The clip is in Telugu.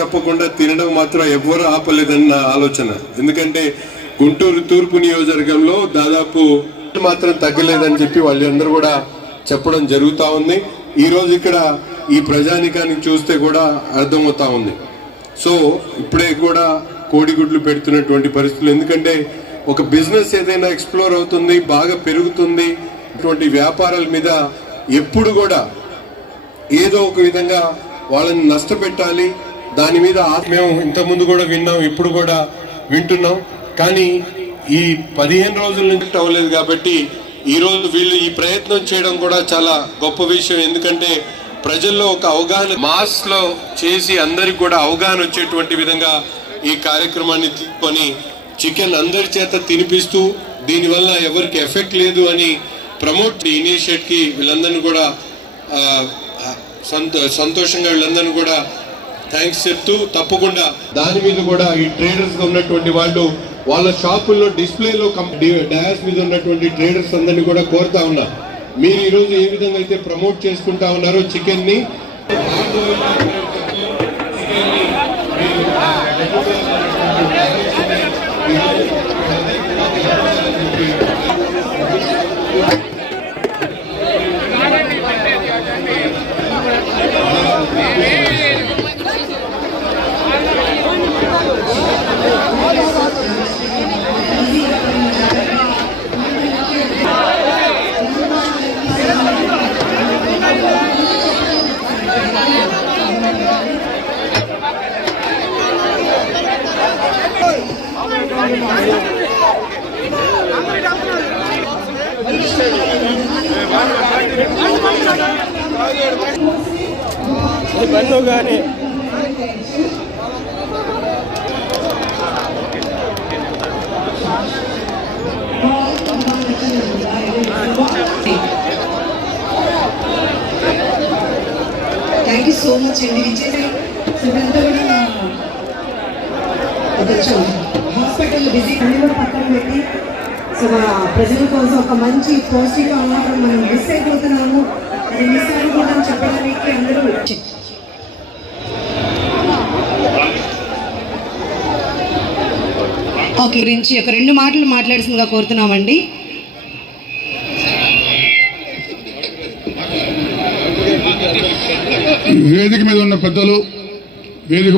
చెప్పకుండా తినడం మాత్రం ఎవ్వరూ ఆపలేదని నా ఆలోచన. ఎందుకంటే గుంటూరు తూర్పు నియోజకవర్గంలో దాదాపు మాత్రం తగ్గలేదని చెప్పి వాళ్ళందరూ కూడా చెప్పడం జరుగుతూ ఉంది. ఈరోజు ఇక్కడ ఈ ప్రజానికానికి చూస్తే కూడా అర్థమవుతా ఉంది. సో ఇప్పుడే కూడా కోడిగుడ్లు పెడుతున్నటువంటి పరిస్థితులు. ఎందుకంటే ఒక బిజినెస్ ఏదైనా ఎక్స్ప్లోర్ అవుతుంది, బాగా పెరుగుతుంది, ఇటువంటి వ్యాపారాల మీద ఎప్పుడు కూడా ఏదో ఒక విధంగా వాళ్ళని నష్టపెట్టాలి. దాని మీద మేము ఇంతకుముందు కూడా విన్నాం, ఇప్పుడు కూడా వింటున్నాం. కానీ ఈ 15 రోజుల నుంచి అవ్వలేదు కాబట్టి ఈరోజు వీళ్ళు ఈ ప్రయత్నం చేయడం కూడా చాలా గొప్ప విషయం. ఎందుకంటే ప్రజల్లో ఒక అవగాహన మాస్ లో చేసి అందరికి కూడా అవగాహన వచ్చేటువంటి విధంగా ఈ కార్యక్రమాన్ని తీసుకొని చికెన్ అందరి చేత తినిపిస్తూ దీనివల్ల ఎవరికి ఎఫెక్ట్ లేదు అని ప్రమోట్ ఇనిషియేట్ కి వీళ్ళందరినీ కూడా సంతోషంగా వీళ్ళందరినీ కూడా థ్యాంక్స్ చెప్తూ తప్పకుండా దాని మీద కూడా ఈ ట్రేడర్స్ గా ఉన్నటువంటి వాళ్ళు వాళ్ళ షాపుల్లో డిస్ప్లేలో డయాస్ మీద ఉన్నటువంటి ట్రేడర్స్ అందరినీ కూడా కోరుతా ఉన్నా, మీరు ఈరోజు ఏ విధంగా అయితే ప్రమోట్ చేసుకుంటా ఉన్నారో చికెన్ ని బంధుగానే థ్యాంక్ యూ సో మచ్ అండి. హాస్పిటల్ బిజీ కూడా పక్కన పెట్టి సో ప్రజల కోసం ఒక మంచి పౌష్టిక ఆహారం మనం మిస్ అయిపోతున్నాము, అది మిస్ అయిపోతాం చెప్పడానికి అందరూ ఓకే గురించి ఒక 2 మాటలు మాట్లాడుతుందిగా కోరుతున్నామండి. వేదిక మీద ఉన్న పెద్దలు, వేదిక